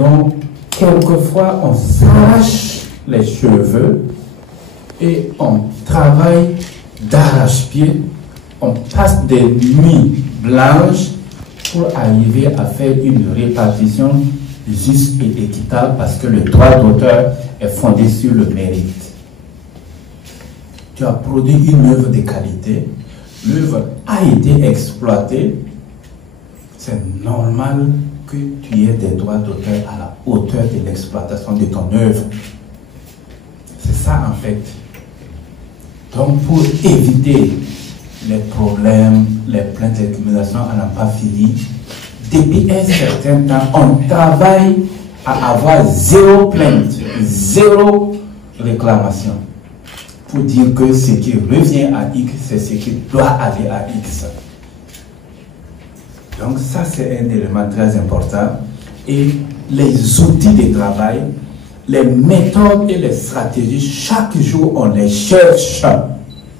Donc, quelquefois, on s'arrache les cheveux et on travaille d'arrache-pied, on passe des nuits blanches pour arriver à faire une répartition juste et équitable parce que le droit d'auteur est fondé sur le mérite. Tu as produit une œuvre de qualité, l'œuvre a été exploitée, c'est normal que tu aies des droits d'auteur à la hauteur de l'exploitation de ton œuvre. C'est ça en fait. Donc pour éviter les problèmes, les plaintes d'accumulation à n'en pas fini, depuis un certain temps, on travaille à avoir zéro plainte, zéro réclamation. Pour dire que ce qui revient à X, c'est ce qui doit aller à X. Donc ça, c'est un élément très important. Et les outils de travail, les méthodes et les stratégies, chaque jour, on les cherche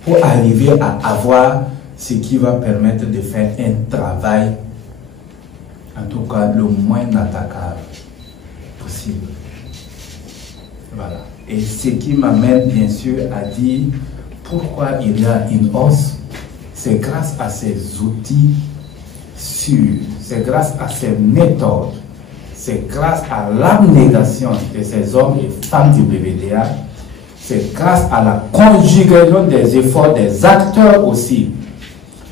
pour arriver à avoir ce qui va permettre de faire un travail, en tout cas, le moins attaquable possible. Voilà. Et ce qui m'amène bien sûr à dire pourquoi il y a une hausse, c'est grâce à ces outils sûrs, c'est grâce à ces méthodes, c'est grâce à l'abnégation de ces hommes et femmes du BVDA, c'est grâce à la conjugaison des efforts des acteurs aussi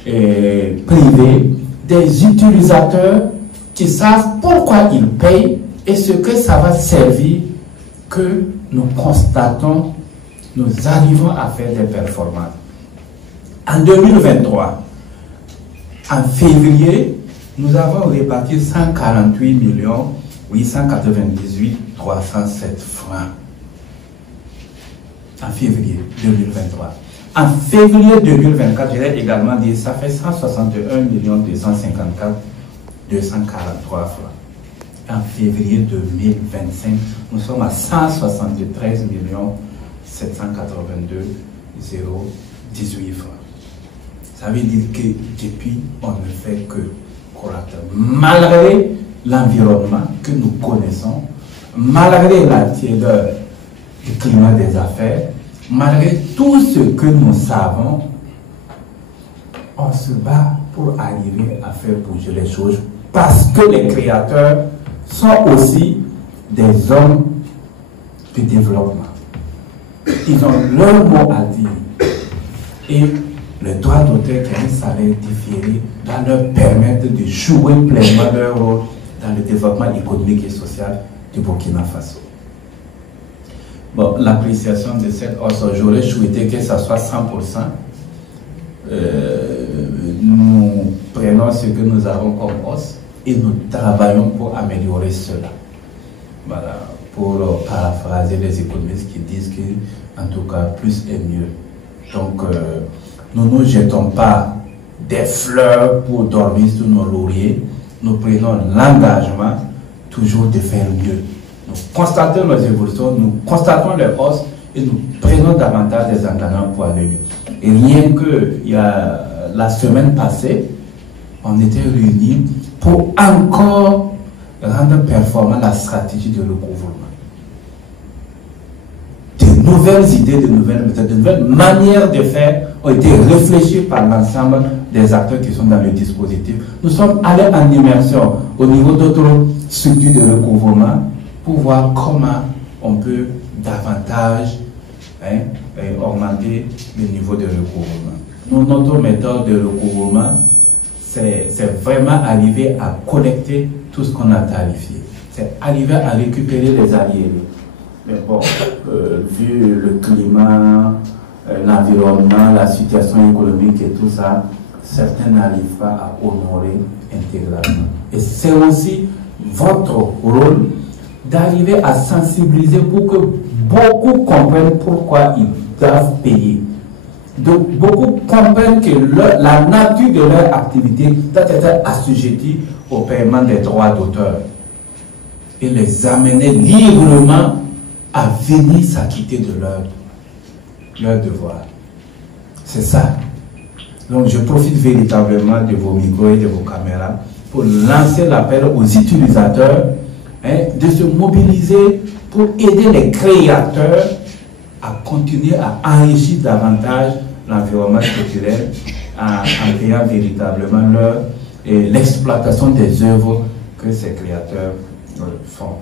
privés, des utilisateurs qui savent pourquoi ils payent et ce que ça va servir que nous constatons, nous arrivons à faire des performances. En 2023, en février, nous avons réparti 148 898 307 francs. En février 2023. En février 2024, je l'ai également dit, ça fait 161 254 243 francs. En février 2025, nous sommes à 173 782 018 francs. Ça veut dire que depuis, on ne fait que croître. Malgré l'environnement que nous connaissons, malgré la tiédeur du climat des affaires, malgré tout ce que nous savons, on se bat pour arriver à faire bouger les choses parce que les créateurs sont aussi des hommes du développement. Ils ont leur mot à dire. Et le droit d'auteur qui a un salaire différé doit leur permettre de jouer pleinement leur rôle dans le développement économique et social du Burkina Faso. Bon, l'appréciation de cette hausse, j'aurais souhaité que ça soit 100%. Nous prenons ce que nous avons comme hausse et nous travaillons pour améliorer cela. Voilà, pour paraphraser les économistes qui disent que, en tout cas, plus est mieux. Donc, nous ne nous jetons pas des fleurs pour dormir sur nos lauriers. Nous prenons l'engagement toujours de faire mieux. Nous constatons nos évolutions, nous constatons les hausses et nous prenons davantage des engagements pour aller mieux. Et rien que la semaine passée, on était réunis pour encore rendre performant la stratégie de recouvrement. De nouvelles idées, de nouvelles méthodes, de nouvelles manières de faire ont été réfléchies par l'ensemble des acteurs qui sont dans le dispositif. Nous sommes allés en immersion au niveau d'autres structures de recouvrement pour voir comment on peut davantage augmenter le niveau de recouvrement. Notre méthode de recouvrement, c'est vraiment arriver à collecter tout ce qu'on a tarifié. C'est arriver à récupérer les arriérés. Mais bon, vu le climat, l'environnement, la situation économique et tout ça, certains n'arrivent pas à honorer intégralement. Et c'est aussi votre rôle d'arriver à sensibiliser pour que beaucoup comprennent pourquoi ils doivent payer. Donc, beaucoup comprennent que la nature de leur activité doit être assujettie au paiement des droits d'auteur et les amener librement à venir s'acquitter de leur devoir. C'est ça. Donc, je profite véritablement de vos micros et de vos caméras pour lancer l'appel aux utilisateurs de se mobiliser pour aider les créateurs à continuer à enrichir davantage l'environnement culturel en payant véritablement l'exploitation des œuvres que ces créateurs font.